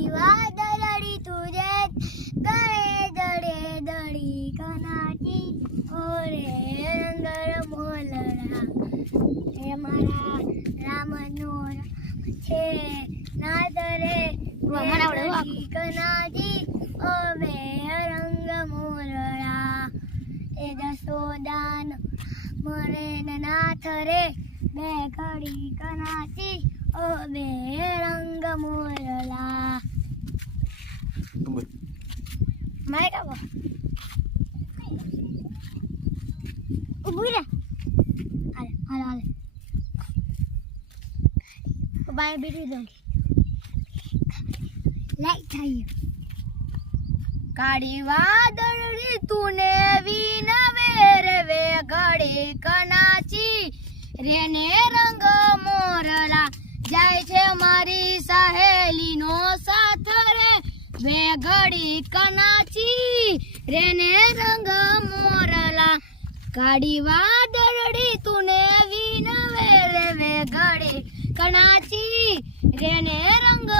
કાળી વાદળી તુજે ગળે દડે દડી કનાચી ઓરે રંગર મોલડા હે મારા રામનો છે નાદરે કનાજી ઓમે રંગ મોલડા એ જસોદાન મરે નાથ રે બે ઘડી કનાચી ઓ બે રંગ મોરલા મારે કાબો ઉભી રે હાલે હાલે હાલે બાય બીડી દો લાઈટ થઈ કાળી વાદળી તુને વિનવે રે ઘડી કનાચી રેને રંગ મોરલા જાય છે મારી સહેલીનો સાથ રે વે ઘડી કનાચી રેને રંગ મોરલા કાળી વાદળી તુને વિનવે રે વે ઘડી કનાચી રેને રંગ